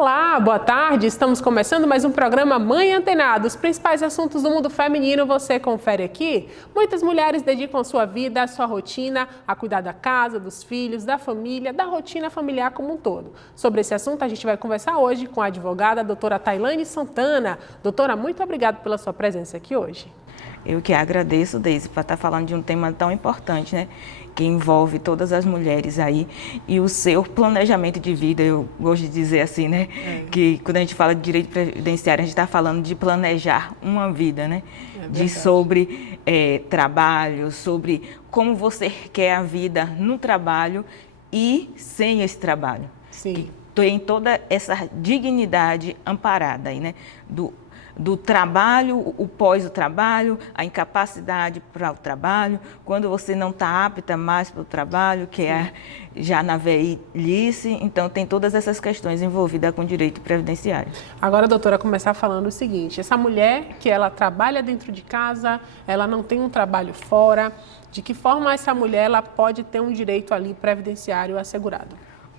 Olá, boa tarde. Estamos começando mais um programa Mãe Antenada. Os principais assuntos do mundo feminino você confere aqui. Muitas mulheres dedicam a sua vida, a sua rotina, a cuidar da casa, dos filhos, da família, da rotina familiar como um todo. Sobre esse assunto a gente vai conversar hoje com a advogada doutora Tailane Santana. Doutora, muito obrigada pela sua presença aqui hoje. Eu que agradeço, Deise, por estar falando de um tema tão importante, né? Que envolve todas as mulheres aí e o seu planejamento de vida. Eu gosto de dizer assim, né? Que quando a gente fala de direito previdenciário, a gente está falando de planejar uma vida, né? Sobre trabalho, sobre como você quer a vida no trabalho e sem esse trabalho. Sim. Que tem toda essa dignidade amparada aí, né? Do trabalho, o pós-trabalho, a incapacidade para o trabalho, quando você não está apta mais para o trabalho, que é já na velhice. Então, tem todas essas questões envolvidas com o direito previdenciário. Agora, doutora, começar falando o seguinte, essa mulher que ela trabalha dentro de casa, ela não tem um trabalho fora, de que forma essa mulher ela pode ter um direito ali previdenciário assegurado?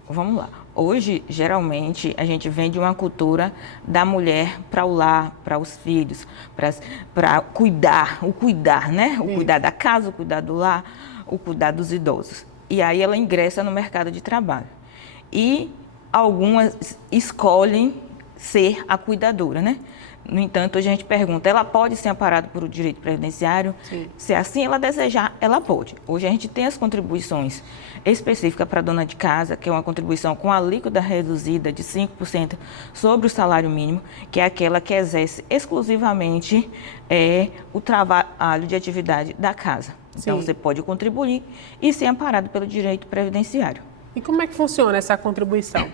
Vamos lá. Hoje, geralmente, a gente vem de uma cultura da mulher para o lar, para os filhos, para cuidar, né? O cuidar da casa, o cuidar do lar, o cuidar dos idosos. E aí ela ingressa no mercado de trabalho. E algumas escolhem ser a cuidadora, né? No entanto, a gente pergunta, ela pode ser amparada por o direito previdenciário? Sim. Se assim ela desejar, ela pode. Hoje a gente tem as contribuições específicas para a dona de casa, que é uma contribuição com alíquota reduzida de 5% sobre o salário mínimo, que é aquela que exerce exclusivamente o trabalho de atividade da casa. Então, você pode contribuir e ser amparado pelo direito previdenciário. E como é que funciona essa contribuição?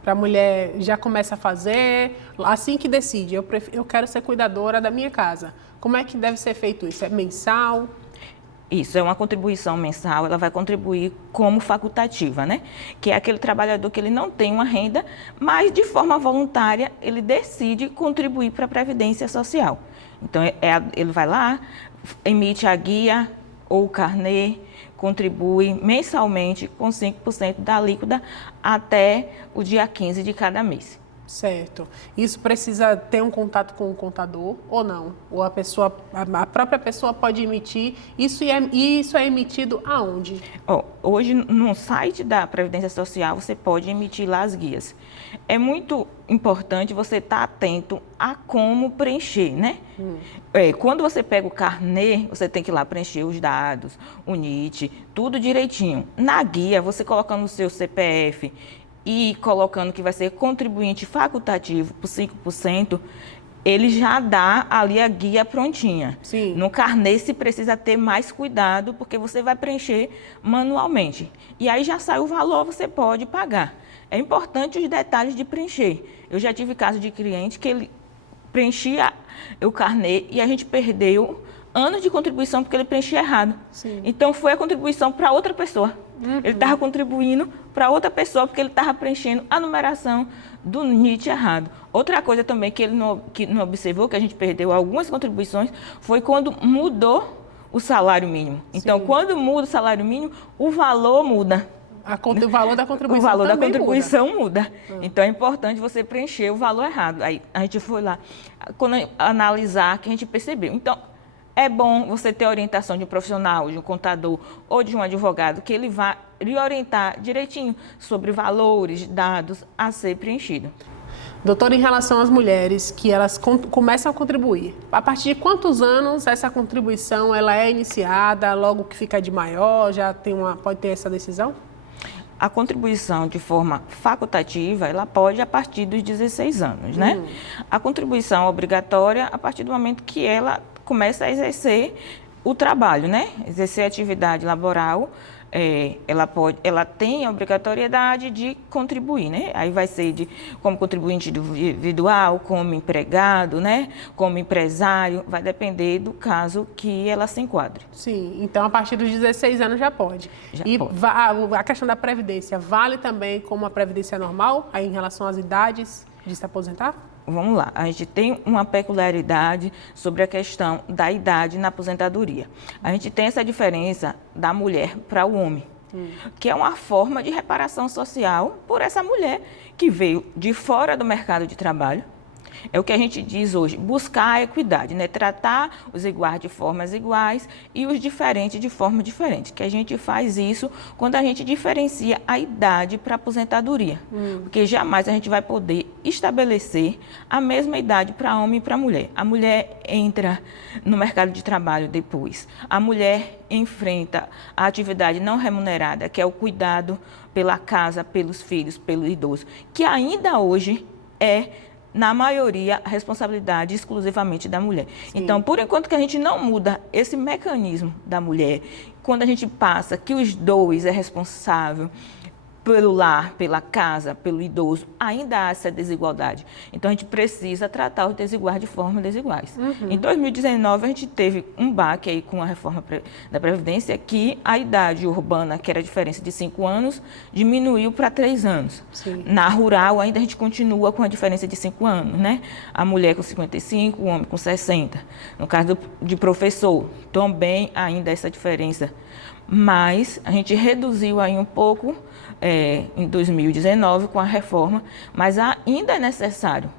Para a mulher já começa a fazer, assim que decide, eu quero ser cuidadora da minha casa. Como é que deve ser feito isso? É mensal? Isso, é uma contribuição mensal, ela vai contribuir como facultativa, né? Que é aquele trabalhador que ele não tem uma renda, mas de forma voluntária ele decide contribuir para a Previdência Social. Então, ele vai lá, emite a guia ou o carnê, contribui mensalmente com 5% da alíquota até o dia 15 de cada mês. Certo. Isso precisa ter um contato com o contador ou não? Ou a própria pessoa pode emitir? Isso é emitido aonde? Hoje, no site da Previdência Social, você pode emitir lá as guias. É muito importante você estar atento a como preencher, né? Quando você pega o carnê, você tem que ir lá preencher os dados, o NIT, tudo direitinho. Na guia, você colocando o seu CPF e colocando que vai ser contribuinte facultativo por 5%, ele já dá ali a guia prontinha. Sim. No carnê se precisa ter mais cuidado, porque você vai preencher manualmente. E aí já sai o valor, você pode pagar. É importante os detalhes de preencher. Eu já tive caso de cliente que ele preenchia o carnê e a gente perdeu anos de contribuição porque ele preenchia errado. Sim. Então foi a contribuição para outra pessoa. Ele estava contribuindo para outra pessoa porque ele estava preenchendo a numeração do NIT errado. Outra coisa também que ele não observou, que a gente perdeu algumas contribuições, foi quando mudou o salário mínimo. Então, quando muda o salário mínimo, o valor muda. O valor da contribuição O valor da também contribuição muda. Então, é importante você preencher o valor errado. Aí a gente foi lá, quando analisar, que a gente percebeu. Então, é bom você ter a orientação de um profissional, de um contador ou de um advogado, que ele vá lhe orientar direitinho sobre valores, dados a ser preenchido. Doutora, em relação às mulheres que elas começam a contribuir, a partir de quantos anos essa contribuição ela é iniciada, logo que fica de maior, pode ter essa decisão? A contribuição de forma facultativa, ela pode a partir dos 16 anos, né? A contribuição obrigatória a partir do momento que ela começa a exercer o trabalho, né? Exercer a atividade laboral, ela tem a obrigatoriedade de contribuir, né? Aí vai ser como contribuinte individual, como empregado, né? Como empresário, vai depender do caso que ela se enquadre. Sim, então a partir dos 16 anos já pode. Pode. A questão da previdência vale também como a previdência normal, aí em relação às idades de se aposentar? Vamos lá, a gente tem uma peculiaridade sobre a questão da idade na aposentadoria. A gente tem essa diferença da mulher para o homem. que é uma forma de reparação social por essa mulher que veio de fora do mercado de trabalho. É o que a gente diz hoje, buscar a equidade, né? Tratar os iguais de formas iguais e os diferentes de forma diferente. Que a gente faz isso quando a gente diferencia a idade para aposentadoria. Porque jamais a gente vai poder estabelecer a mesma idade para homem e para mulher. A mulher entra no mercado de trabalho depois. A mulher enfrenta a atividade não remunerada, que é o cuidado pela casa, pelos filhos, pelo idoso, que ainda hoje é, na maioria, a responsabilidade exclusivamente da mulher. Sim. Então, por enquanto que a gente não muda esse mecanismo da mulher, quando a gente passa que os dois é responsável pelo lar, pela casa, pelo idoso, ainda há essa desigualdade. Então, a gente precisa tratar os desiguais de forma desiguais. Em 2019, a gente teve um baque aí com a reforma da Previdência, que a idade urbana, que era a diferença de 5 anos, diminuiu para 3 anos. Sim. Na rural, ainda a gente continua com a diferença de 5 anos, né? A mulher com 55, o homem com 60. No caso de professor, também ainda essa diferença. Mas a gente reduziu aí um pouco em 2019 com a reforma, mas ainda é necessário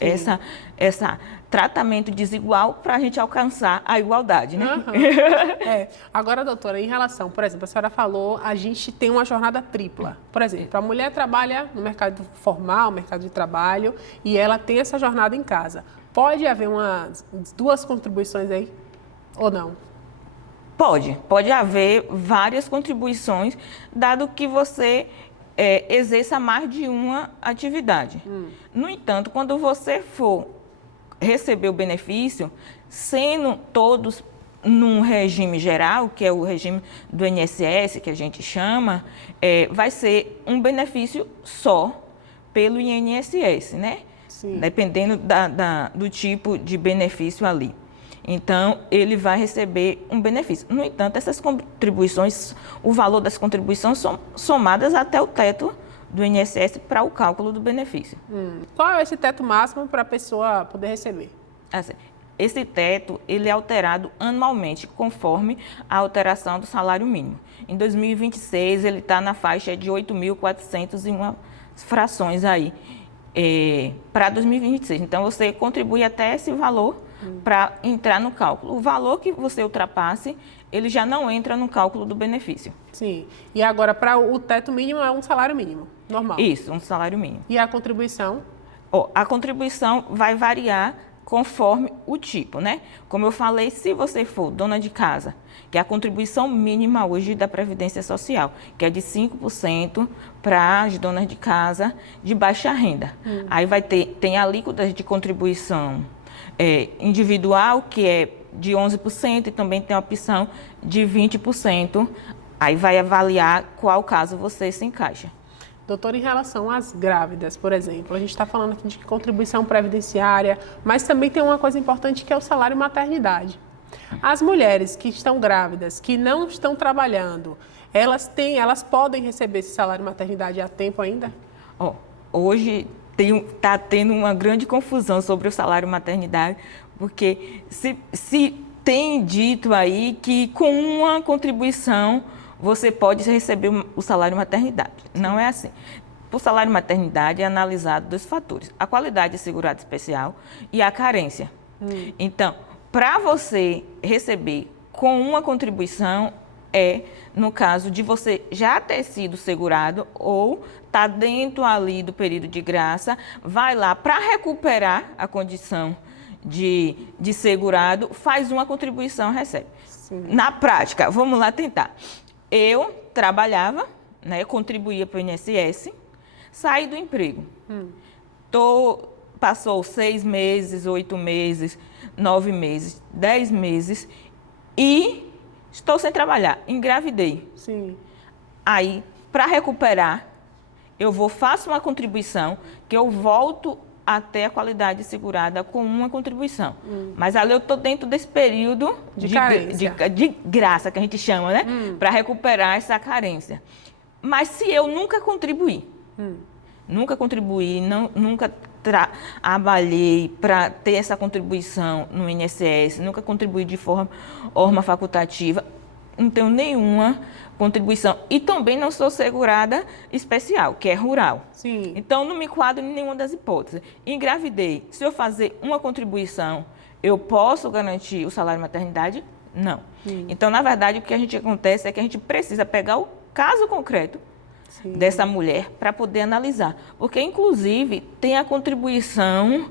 esse tratamento desigual para a gente alcançar a igualdade, né? Agora, doutora, em relação, por exemplo, a senhora falou, a gente tem uma jornada tripla. Por exemplo, a mulher trabalha no mercado formal, mercado de trabalho, e ela tem essa jornada em casa. Pode haver duas contribuições aí ou não? Pode haver várias contribuições, dado que você exerça mais de uma atividade. No entanto, quando você for receber o benefício, sendo todos num regime geral, que é o regime do INSS, que a gente chama, vai ser um benefício só pelo INSS, né? Sim. Dependendo do tipo de benefício ali. Então, ele vai receber um benefício. No entanto, essas contribuições, o valor das contribuições são somadas até o teto do INSS para o cálculo do benefício. Qual é esse teto máximo para a pessoa poder receber? Assim, esse teto ele é alterado anualmente, conforme a alteração do salário mínimo. Em 2026, ele está na faixa de 8.401 frações aí para 2026. Então, você contribui até esse valor para entrar no cálculo. O valor que você ultrapasse, ele já não entra no cálculo do benefício. Sim. E agora, para o teto mínimo, é um salário mínimo, normal? Isso, um salário mínimo. E a contribuição? A contribuição vai variar conforme o tipo, né? Como eu falei, se você for dona de casa, que é a contribuição mínima hoje da Previdência Social, que é de 5% para as donas de casa de baixa renda. Aí tem alíquotas de contribuição individual, que é de 11%, e também tem a opção de 20%. Aí vai avaliar qual caso você se encaixa. Doutora, em relação às grávidas, por exemplo, a gente está falando aqui de contribuição previdenciária, mas também tem uma coisa importante que é o salário maternidade. As mulheres que estão grávidas, que não estão trabalhando, elas podem receber esse salário maternidade a tempo ainda? Hoje está tendo uma grande confusão sobre o salário maternidade, porque se tem dito aí que com uma contribuição você pode receber o salário maternidade. Não é assim. O salário maternidade é analisado 2 fatores: a qualidade de segurado especial e a carência. Então, para você receber com uma contribuição, no caso de você já ter sido segurado ou está dentro ali do período de graça, vai lá para recuperar a condição de segurado, faz uma contribuição, recebe. Sim. Na prática, vamos lá tentar. Eu trabalhava, né, contribuía para o INSS, saí do emprego. Passou 6 meses, 8 meses, 9 meses, 10 meses e estou sem trabalhar, engravidei. Sim. Aí, para recuperar, faço uma contribuição, que eu volto até a qualidade segurada com uma contribuição. Mas ali eu estou dentro desse período de graça, que a gente chama, né? Para recuperar essa carência. Mas se eu nunca contribuí, nunca trabalhei para ter essa contribuição no INSS, nunca contribuí de forma facultativa, não tenho nenhuma contribuição. E também não sou segurada especial, que é rural. Sim. Então, não me enquadro em nenhuma das hipóteses. Engravidei, se eu fazer uma contribuição, eu posso garantir o salário maternidade? Não. Então, na verdade, o que a gente acontece é que a gente precisa pegar o caso concreto dessa mulher para poder analisar. Porque, inclusive, tem a contribuição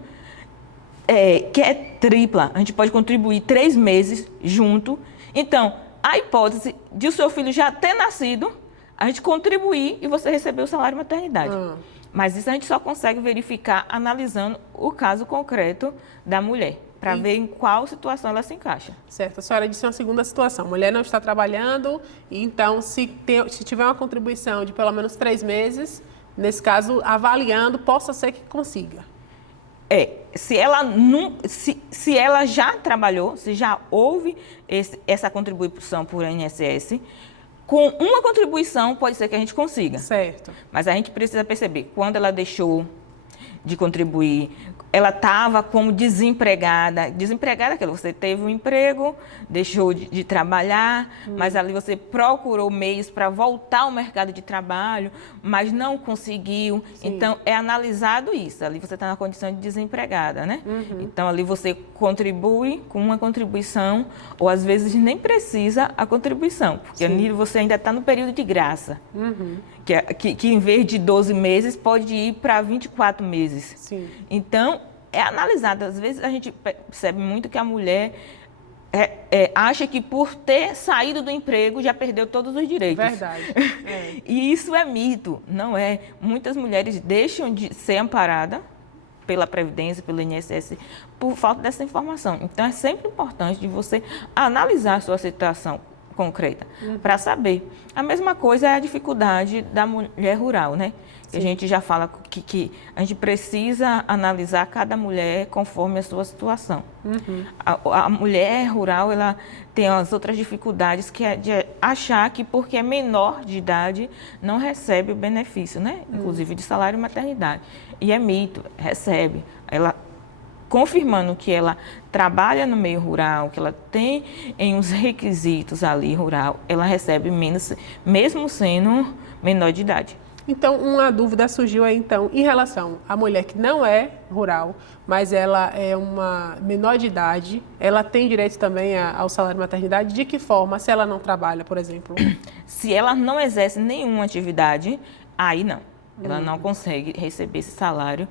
que é tripla. A gente pode contribuir 3 meses junto. Então, a hipótese de o seu filho já ter nascido, a gente contribuir e você receber o salário maternidade. Mas isso a gente só consegue verificar analisando o caso concreto da mulher, para ver em qual situação ela se encaixa. Certo, a senhora disse uma segunda situação. A mulher não está trabalhando, e então se tiver uma contribuição de pelo menos 3 meses, nesse caso, avaliando, possa ser que consiga. Se ela já trabalhou, se já houve essa contribuição por INSS, com uma contribuição pode ser que a gente consiga. Certo. Mas a gente precisa perceber, quando ela deixou de contribuir, ela estava como desempregada. Desempregada é aquilo, você teve um emprego, deixou de trabalhar, mas ali você procurou meios para voltar ao mercado de trabalho, mas não conseguiu. Então, é analisado isso. Ali você está na condição de desempregada, né? Então, ali você contribui com uma contribuição, ou às vezes nem precisa a contribuição, porque ali você ainda está no período de graça. Que em vez de 12 meses, pode ir para 24 meses. Sim. Então, é analisado. Às vezes, a gente percebe muito que a mulher acha que por ter saído do emprego, já perdeu todos os direitos. Verdade. E isso é mito, não é? Muitas mulheres deixam de ser amparadas pela Previdência, pelo INSS, por falta dessa informação. Então, é sempre importante de você analisar a sua situação concreta, para saber. A mesma coisa é a dificuldade da mulher rural, né? A gente já fala que a gente precisa analisar cada mulher conforme a sua situação. A mulher rural, ela tem as outras dificuldades, que é de achar que porque é menor de idade não recebe o benefício, né? Inclusive de salário e maternidade. E é mito, recebe. Ela confirmando que ela trabalha no meio rural, que ela tem em uns requisitos ali rural, ela recebe menos, mesmo sendo menor de idade. Então, uma dúvida surgiu aí, então, em relação à mulher que não é rural, mas ela é uma menor de idade, ela tem direito também ao salário maternidade? De que forma, se ela não trabalha, por exemplo? Se ela não exerce nenhuma atividade, aí não. Ela não consegue receber esse salário,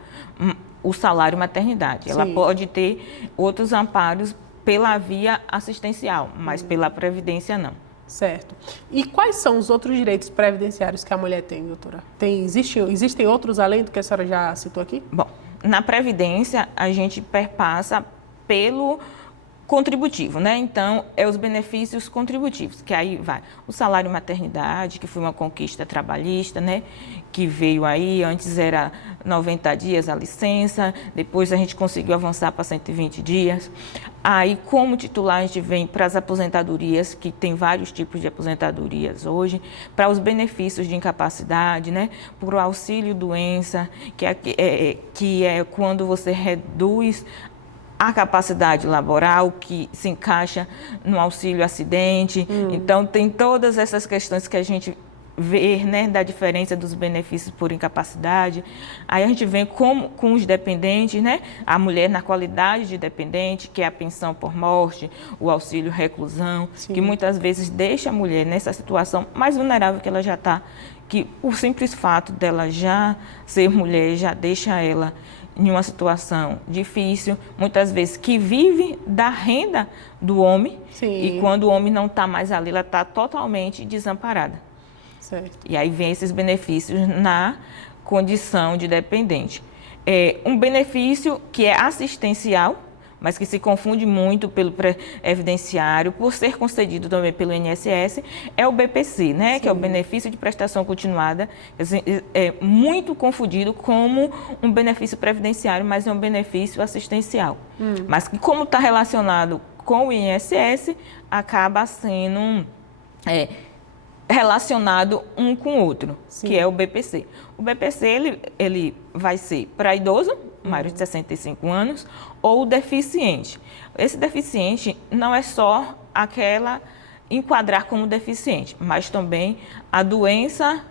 o salário maternidade. Ela pode ter outros amparos pela via assistencial, mas pela Previdência não. Certo. E quais são os outros direitos previdenciários que a mulher tem, doutora? Existem outros além do que a senhora já citou aqui? Bom, na Previdência a gente perpassa pelo contributivo, né? Então, é os benefícios contributivos, que aí vai o salário maternidade, que foi uma conquista trabalhista, né? Que veio aí, antes era 90 dias a licença, depois a gente conseguiu avançar para 120 dias. Aí, como titular, a gente vem para as aposentadorias, que tem vários tipos de aposentadorias hoje, para os benefícios de incapacidade, né? Para o auxílio doença, que é quando você reduz a capacidade laboral, que se encaixa no auxílio acidente. Então, tem todas essas questões que a gente vê, né, da diferença dos benefícios por incapacidade. Aí a gente vem com os dependentes, né? A mulher na qualidade de dependente, que é a pensão por morte, o auxílio reclusão, que muitas vezes deixa a mulher nessa situação mais vulnerável que ela já está, que o simples fato dela já ser mulher já deixa ela em uma situação difícil, muitas vezes que vive da renda do homem. E quando o homem não está mais ali, ela está totalmente desamparada. Certo. E aí vem esses benefícios na condição de dependente. Um benefício que é assistencial, mas que se confunde muito pelo previdenciário, por ser concedido também pelo INSS, é o BPC, né? Que é o benefício de prestação continuada, é muito confundido como um benefício previdenciário, mas é um benefício assistencial. Mas que, como está relacionado com o INSS, acaba sendo relacionado um com o outro, que é o BPC. O BPC ele vai ser para idoso, maior de 65 anos, ou deficiente. Esse deficiente não é só aquela enquadrar como deficiente, mas também a doença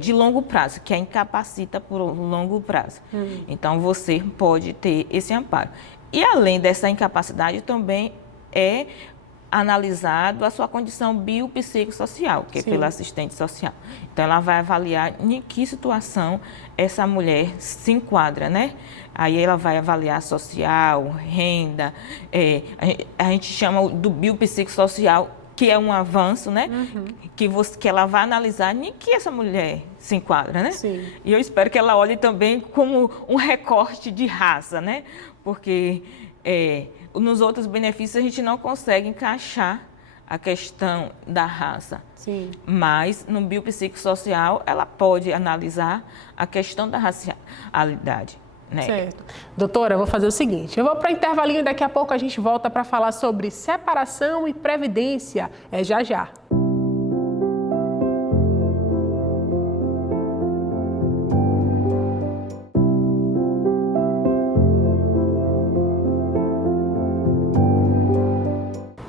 de longo prazo, que a incapacita por longo prazo. Então, você pode ter esse amparo. E além dessa incapacidade, também é analisado a sua condição biopsicossocial, que é pela assistente social. Então, ela vai avaliar em que situação essa mulher se enquadra, né? Aí ela vai avaliar social, renda, a gente chama do biopsicossocial, que é um avanço, né? Que ela vai analisar em que essa mulher se enquadra, né? Sim. E eu espero que ela olhe também como um recorte de raça, né? Porque nos outros benefícios a gente não consegue encaixar a questão da raça. Sim. Mas no biopsicossocial ela pode analisar a questão da racialidade. Né? Certo. Doutora, eu vou fazer o seguinte, eu vou para o intervalinho e daqui a pouco a gente volta para falar sobre separação e previdência. É já já.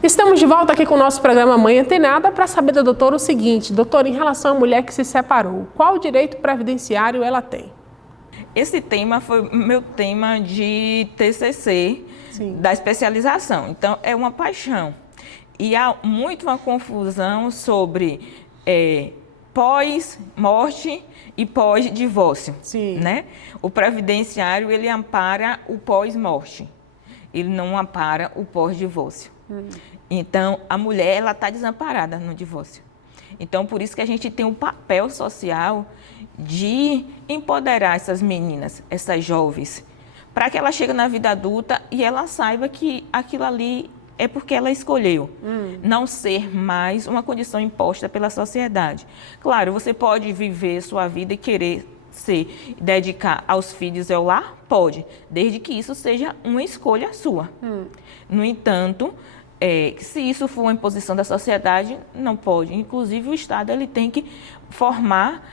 Estamos de volta aqui com o nosso programa Mãe Antenada para saber da doutora o seguinte, doutora, em relação à mulher que se separou, qual direito previdenciário ela tem? Esse tema foi meu tema de TCC, da especialização. Então, é uma paixão. E há muito uma confusão sobre pós-morte e pós-divórcio. Né? O previdenciário, ele ampara o pós-morte. Ele não ampara o pós-divórcio. Então, a mulher ela está desamparada no divórcio. Então, por isso que a gente tem um papel social de empoderar essas meninas, essas jovens, para que ela chegue na vida adulta e ela saiba que aquilo ali é porque ela escolheu, não ser mais uma condição imposta pela sociedade. Claro, você pode viver sua vida e querer se dedicar aos filhos e ao lar? Pode, desde que isso seja uma escolha sua. No entanto, se isso for uma imposição da sociedade, não pode. Inclusive, o Estado ele tem que formar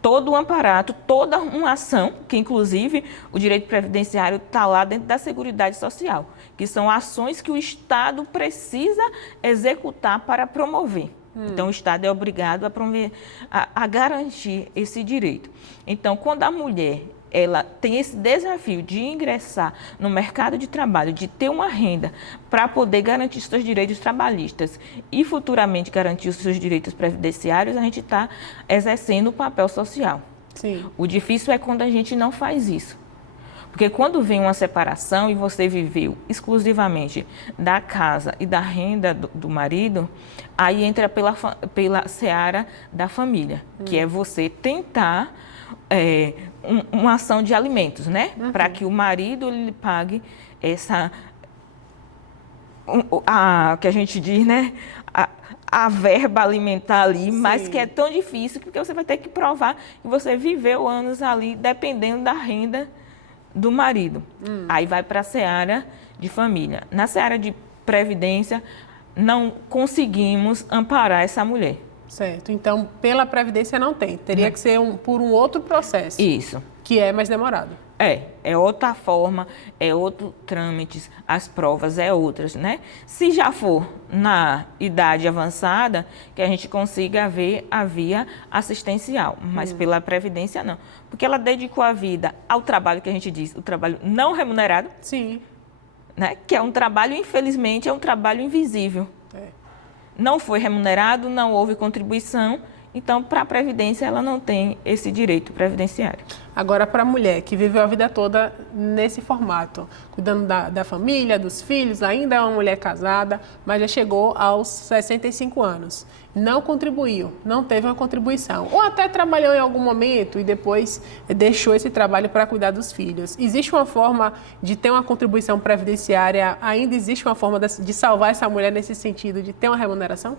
todo um aparato, toda uma ação, que inclusive o direito previdenciário está lá dentro da Seguridade Social, que são ações que o Estado precisa executar para promover. Então, o Estado é obrigado a promover, a garantir esse direito. Então, quando a mulher ela tem esse desafio de ingressar no mercado de trabalho, de ter uma renda para poder garantir seus direitos trabalhistas e futuramente garantir os seus direitos previdenciários, a gente está exercendo o papel social. O difícil é quando a gente não faz isso. Porque quando vem uma separação e você viveu exclusivamente da casa e da renda do marido, aí entra pela seara da família, que é você tentar uma ação de alimentos, né? Para que o marido lhe pague essa, que a gente diz, né? A verba alimentar ali, mas que é tão difícil porque você vai ter que provar que você viveu anos ali dependendo da renda do marido. Aí vai para a seara de família. Na seara de previdência, não conseguimos amparar essa mulher. Certo. Então, pela previdência não tem. Teria que ser por um outro processo. Isso. Que é mais demorado. É outra forma, é outro trâmites, as provas é outras, né? Se já for na idade avançada, que a gente consiga ver a via assistencial, mas pela previdência não. Porque ela dedicou a vida ao trabalho que a gente diz, o trabalho não remunerado. Né? Que é um trabalho, infelizmente, é um trabalho invisível. Não foi remunerado, não houve contribuição. Então, para a Previdência, ela não tem esse direito previdenciário. Agora, para a mulher que viveu a vida toda nesse formato, cuidando da família, dos filhos, ainda é uma mulher casada, mas já chegou aos 65 anos. Não contribuiu, não teve uma contribuição. Ou até trabalhou em algum momento e depois deixou esse trabalho para cuidar dos filhos. Existe uma forma de ter uma contribuição previdenciária? Ainda existe uma forma de salvar essa mulher nesse sentido, de ter uma remuneração?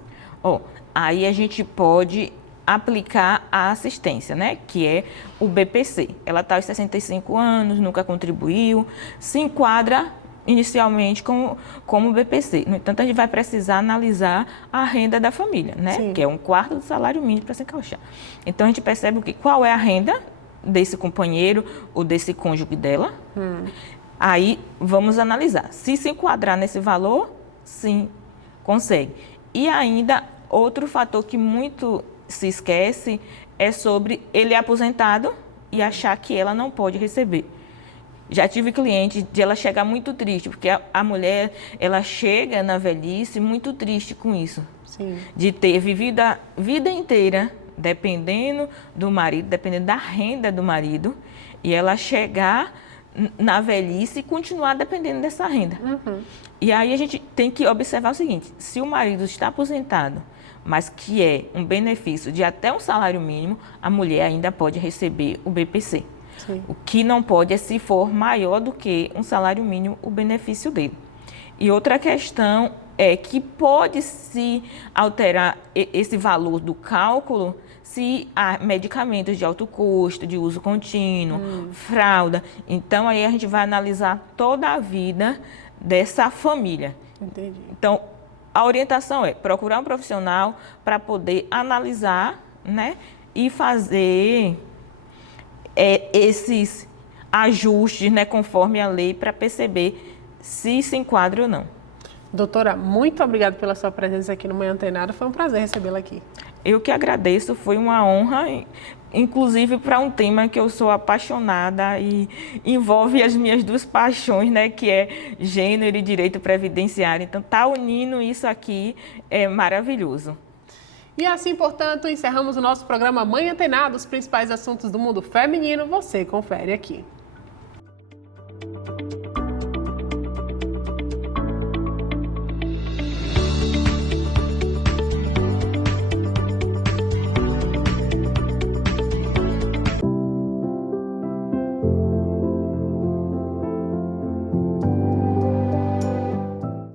Aí a gente pode aplicar a assistência, né? Que é o BPC. Ela está aos 65 anos, nunca contribuiu, se enquadra inicialmente como BPC. No entanto, a gente vai precisar analisar a renda da família, né? Que é 1/4 do salário mínimo para se encaixar. Então, a gente percebe qual é a renda desse companheiro ou desse cônjuge dela. Aí, vamos analisar. Se enquadrar nesse valor, sim, consegue. E ainda, outro fator que muito se esquece é sobre ele aposentado e achar que ela não pode receber. Já tive cliente de ela chegar muito triste, porque a mulher, ela chega na velhice muito triste com isso. Sim. De ter vivido a vida inteira dependendo do marido, dependendo da renda do marido, e ela chegar na velhice e continuar dependendo dessa renda. E aí a gente tem que observar o seguinte, se o marido está aposentado, mas que é um benefício de até um salário mínimo, a mulher ainda pode receber o BPC. Sim. O que não pode é se for maior do que um salário mínimo o benefício dele. E outra questão é que pode se alterar esse valor do cálculo se há medicamentos de alto custo, de uso contínuo, fralda. Então, aí a gente vai analisar toda a vida dessa família. Entendi. Então, a orientação é procurar um profissional para poder analisar, né, e fazer esses ajustes, né, conforme a lei, para perceber se enquadra ou não. Doutora, muito obrigada pela sua presença aqui no Manhã Antenada. Foi um prazer recebê-la aqui. Eu que agradeço, foi uma honra, inclusive para um tema que eu sou apaixonada e envolve as minhas duas paixões, né, que é gênero e direito previdenciário. Então, tá unindo isso aqui é maravilhoso. E assim, portanto, encerramos o nosso programa Mãe Antenada, os principais assuntos do mundo feminino. Você confere aqui.